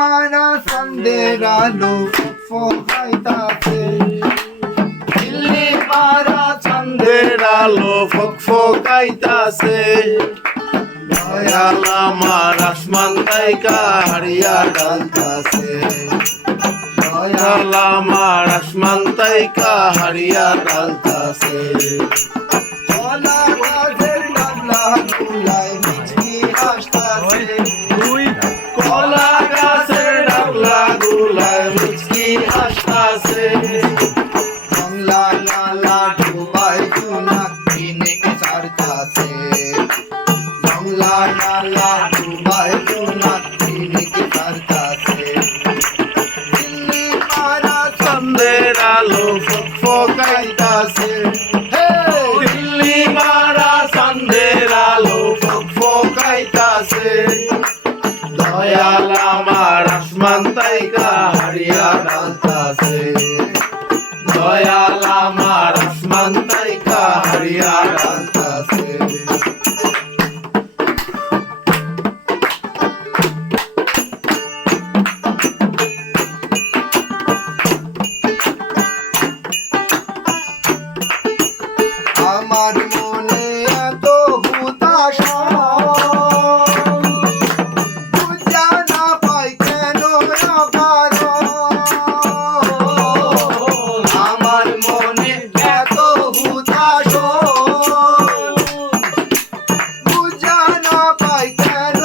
মারা চাঁদের আলো ফোকাইতাছে দিল্লি মারা চাঁদের আলো ফোকাইতাছে দয়াল আমার আসমান তাইকা হারিয়া ডালতাছে দয়াল আমার আসমান তাইকা হারিয়া ডালতাছে কলা গাছের ডাবলা গুলায় মিচকি হাসতাছে কলা গাছের ডাবলা গুলায় মিচকি হাসতাছে বাংলা নালা ডুবাই জোনাক পিনিক ছাড়তাছে বাংলা নালা ডুবাই জোনাক পিনিক ছাড়তাছে দিল্লি মারা চাঁদের আলো ফোকাইতাছে দিল্লি মারা চাঁদের আলো ফোকাইতাছে দয়াল আমার আসমান তাইকা হারিয়া ডালতাছে দয়াল আমার আসমান তাইকা হারিয়া ডালতাছে আমার মনে এত হুতাশা বুঝা না পাই কেন আমার মনে এত হুতাশা বুঝা না পাই কেন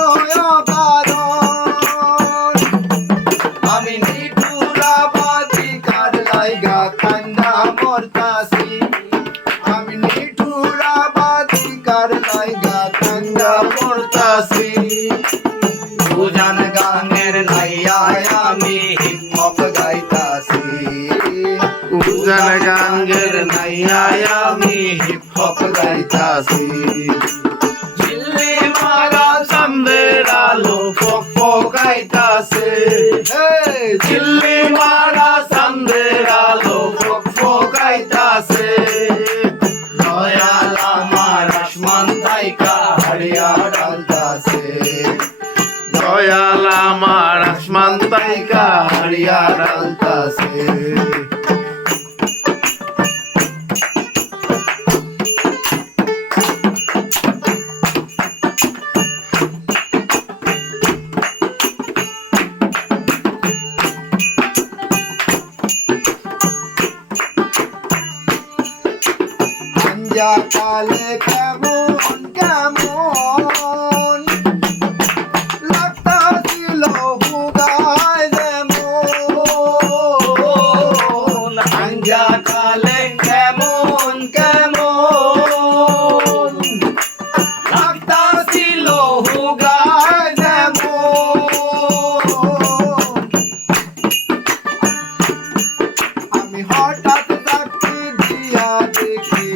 আমি নিঠুরাবাদী কার লাইগা কান্দা মরতাছি আমি নিঠুরাবাদী কার লাইগা কান্দা মরতাছি উজান গানের নাইয়া আমি হিপ গাইতাছি উজান গানের নাইয়া আমি হিপ গাইতাছি দিল্লি মারা চাঁদের আলো ফোকাইতাছে দিল্লি মারা চাঁদের আলো ফোকাইতাছে দয়াল আমার আসমান তাইকা হারিয়া ডালতাছে দয়াল আমার আসমান তাইকা হারিয়া ডালতাছে কালে কেমন কেমন লাগতাছিল হুদায় যেমন আঞ্জা কালে কেমন কেমন লাগতাছিল হুদায় যেমন আমি হঠাৎ চাকরি দিয়া দেখি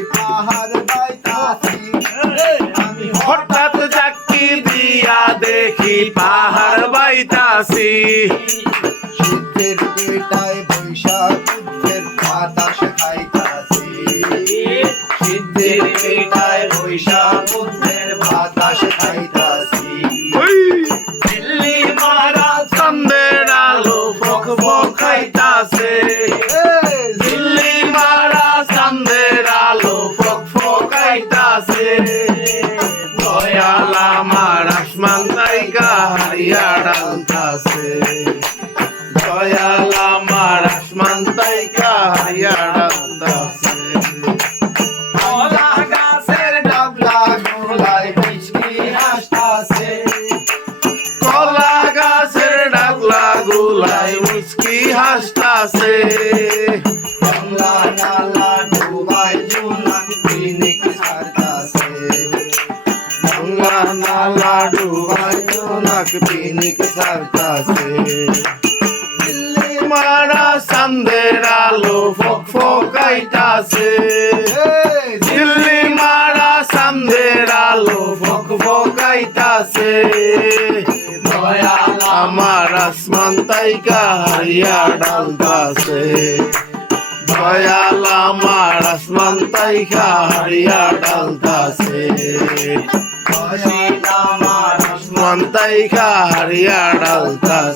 হঠাৎ চাকরি দিয়া দেখি পাহাড় বাইতাছি শীতের পেটায় বৈশাখ বুদ্ধের বাতাস খাইতাছি শীতের পেটায় বৈশাখ বুদ্ধের বাতাস খাইতাছি দিল্লি মারা চাঁদের আলো ফোকাইতাছে দিল্লি মারা চাঁদের আলো ফোকাইতাছে দয়াল আমার আসমান তাইকা হারিয়া ডালতাছে দয়াল আমার আসমান তাইকা হারিয়া ডালতাছে কলা গাছের ডাবলা গুলায় মিচকি হাসতাছে কলা গাছের ডাবলা গুলায় মিচকি হাসতাছে বাংলা নালা ডুবাই জোনাক পিনিক ছাড়তাছে বাংলা নালা ডুবাই জোনাক পিনিক ছাড়তাছে দিল্লি মারা চাঁদের আলো ফোকাইতাছে দিল্লি মারা চাঁদের আলো ফোকাইতাছে দয়াল আমার আসমান তাইকা হারিয়া ডালতাছে দয়াল আমার আসমান তাইকা হারিয়া ডালতাছে দয়াল আমার আসমান তাইকা হারিয়া ডালতাছে